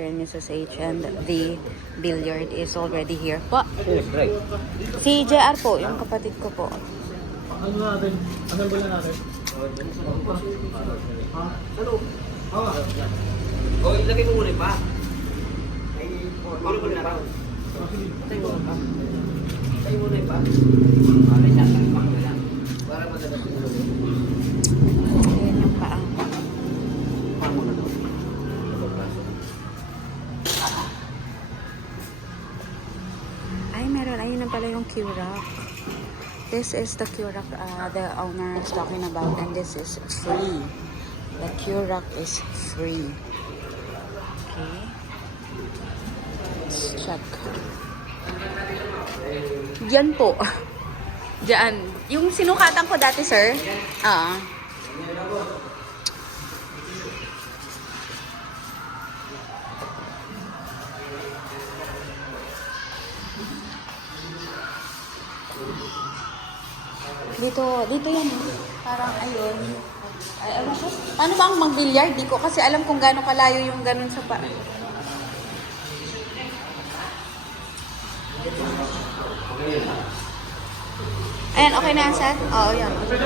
and Mrs. H, and the billiard is already here po. Si JR po, yung kapatid ko po. Ano natin? Ano ba natin? Ano? Oh, ilagay mo muna pa. Ay, muna muna na. Tayo muna pa. Tayo muna pa. Para siya lang lang. Para maganda. Ayan yung paa. Pamo na to. Ay, meron. Ayun na pala yung Q-Rock. This is the Q-Rock the owner is talking about, and this is free. The Q-Rock is free. Okay. Let's check. Diyan po. Diyan. Yung sinukatan ko dati, sir. Dito yan. Parang ayun. Ay, ewan ko. Paano ba ang mag-billiard? Di ko kasi alam kung gaano kalayo yung ganun sa pa. Ayan, okay na yan, sir? Oo, yan. Kasi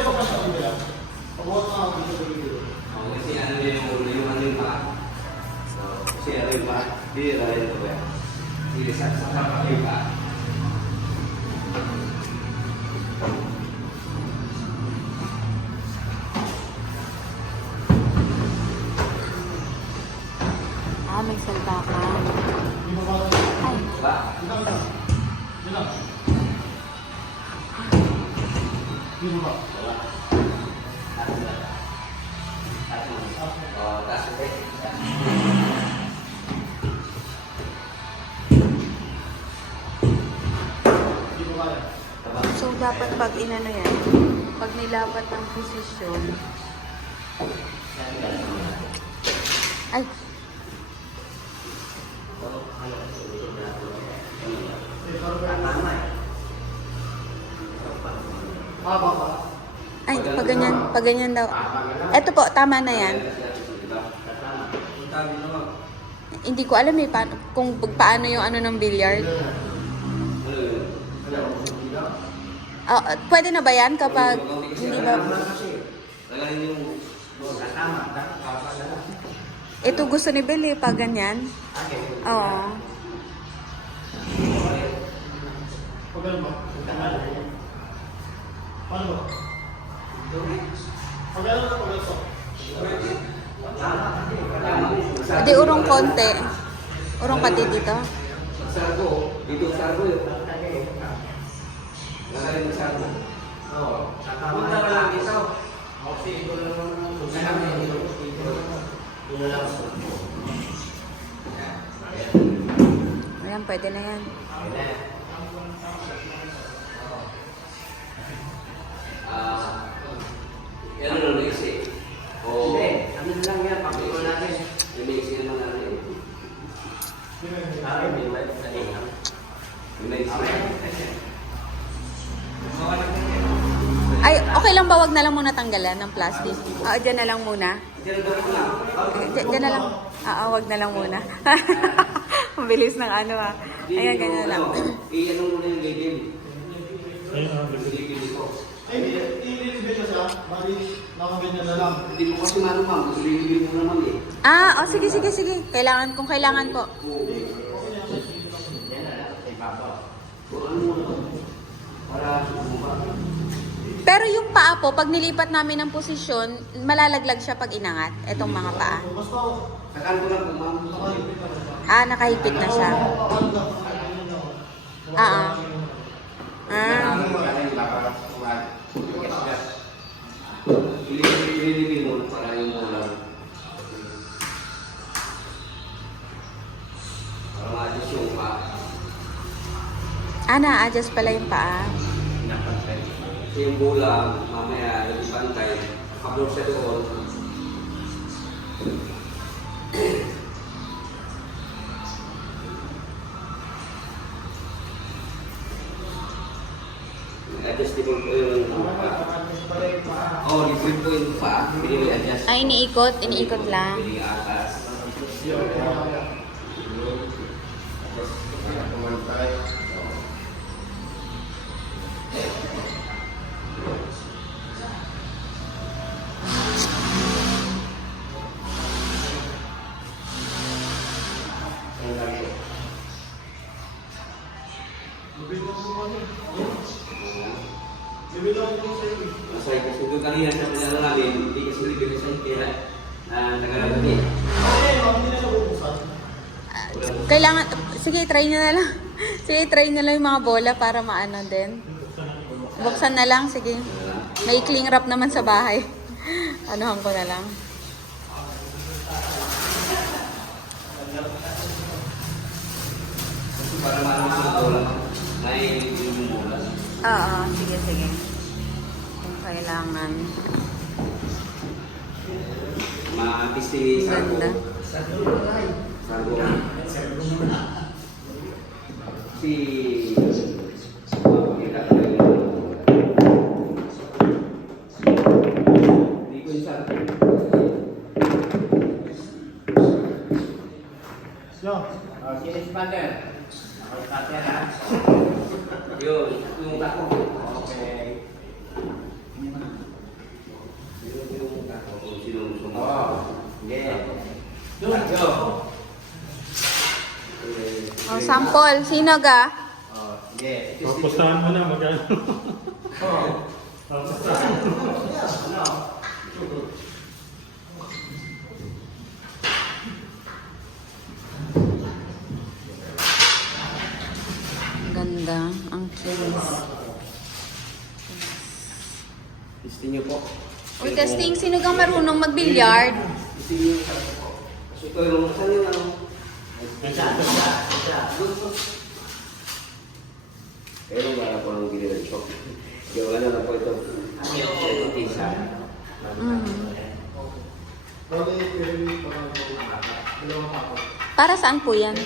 ano yung ano yung pa. So, kasi ano yung pa. Di rin ito ba? Di sa yung pa. May salbakan. Ay. Ba? Dito ba? Oh, that's okay. So, dapat pag inano yan, pag nilapat ang posisyon, ay, ay, pag ganyan daw. Eto po, tama na yan. Hindi ko alam eh, kung paano yung ano ng billiard. Pwede na ba yan kapag hindi ba? Ito gusto ni Bel eh, pag ganyan. Oo. Paano ba? Pagano na pagano? Hindi, urong konti. Urong pati dito. Sargo, dito sargo yun. Lalagay mo sargo. Oo. Punta ka lang dito. Kasi ito lang Ayan, pwede na yan. Yan ano naisip? Hindi, ano lang yan, pakiko natin. Yung naisip naman natin. May light na din. Yung naisip. Ay, okay lang ba wag na lang muna tanggalan ng plastic? Oo, dyan na lang muna. Dyan na lang. Oo, wag na lang muna. Mabilis ng ano ah. Ayan, ganyan lang. I-ano muna yung gigil. Ayun na. Gigil ito. Ay, ililibig na siya. Bali, nakaganyan na lang. Hindi mo kasi mano ma'am, gusto gigil mo naman eh. Sige. Kailangan, kung kailangan po. Ano mo na? Para sumubak. Pero yung paa po, pag nilipat namin ng posisyon, malalaglag siya pag inangat. Etong mga paa. Basta, Sa kanto lang po ma'am. Nakahipit na siya. Ililibig mo para yung ulam. Para ma-adjust yung pa. Na-adjust pala yung paa. So yung bola, mamaya yung pantay, kabor siya doon. Adjustable po yung liquid po yung pa. Pinili-adjust. Iniikot lang. Pinili atas. Masay kasi doon kanina sa pinala namin, hindi kasi libre sa kaya nagalaman din. Kailangan, sige, try nyo na lang. Sige, try nyo lang yung mga bola para maano din. Buksan na lang, sige. May cling wrap naman sa bahay. Anuhan ko na lang. Kasi para maano sa bola, may yung bola. Oo, sige, sige. Kung kailangan. Mapisti sa Ganda. Sargo. Si Hindi ko yung sargo. Yo. Sino si Pander? Ako yung tatya na. Yun, yung tako. Okay. Yun yung tako. Kung sino gusto mo. Yeah. Takyo. Oh, sample. Sino ga? Yeah. Pustahan mo na, magkano? Ganda. Ang cute. Testing niyo po. Uy, testing. Sino gang marunong mag-billiard? Testing niyo. Kasi ito yung saan yung ano? Pero wala po nang ginirensyo. Kaya wala na po ito. Ito tisa. Para saan po yan?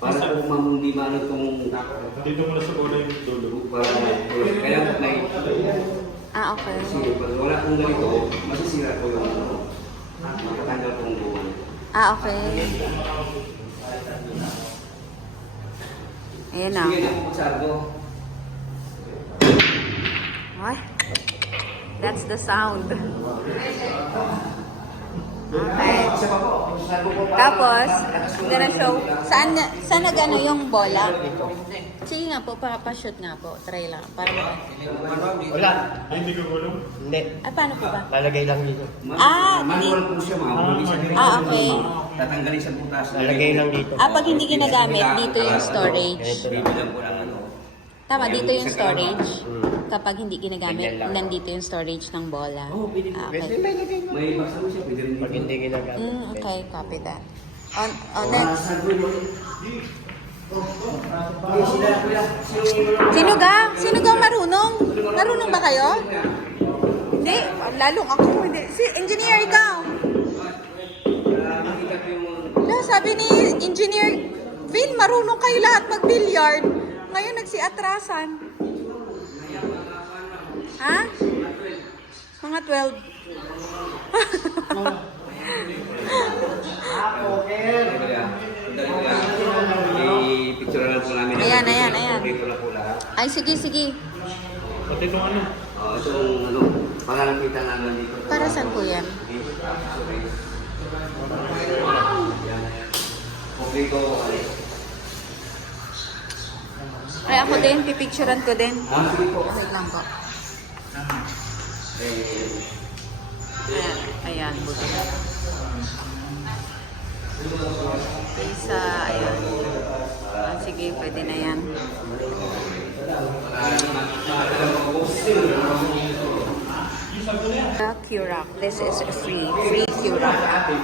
Para po mamundi man itong Dito mo na sa bola yung dulo. para kaya may Ah, okay. kasi pag wala pong ganito, masisira po yung ano. Makatanggal pong buwan. Ah, okay. Ayan na. Sige na po sargo. Ay, that's the sound. Okay. Isa pa po. Sargo po pa. Tapos, I'm gonna show. Saan nag-ano yung bola? Sige nga po, pa-shoot nga po. Try lang. Para Wala. Ay, hindi ko gulong. Hindi. Ay, paano po ba? Lalagay lang dito. Manual po siya mga muli sa Ah, okay. Tatanggalin sa butas. Lalagay lang dito. Ah, pag hindi ginagamit, dito yung storage. Bibilang po ng ano. Tama, dito yung storage. Kapag hindi ginagamit, Ganyan lang. nandito yung storage ng bola. Oo, pwede. Ah, Pwede okay. may lagay mo. May baksa mo siya, pwede rin Pag hindi ginagamit. Okay, copy that. On next. Sino ga? Sino ga marunong? Marunong ba kayo? Hindi, lalong ako hindi. Si engineer ikaw. Makita ko yung Wala, sabi ni engineer Vin, marunong kayo lahat mag-billiard. Ngayon nagsiatrasan. Ha? Mga 12. i-picture lang po namin. Ayan, ayan, ayan. Dito na po lahat. Ay, sige, sige. Pati itong ano. Itong ano, pangalangitan namin dito. Para saan po yan? Publiko. Ay, ako din, pipicturean ko din. Sige po. Wait lang po. Ayan, ayan, buti na. Isa, ayan. Ah, sige, pwede na yan. Q-Rock. This is free. Free Q-Rock. Tapos,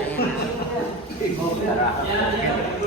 ayan.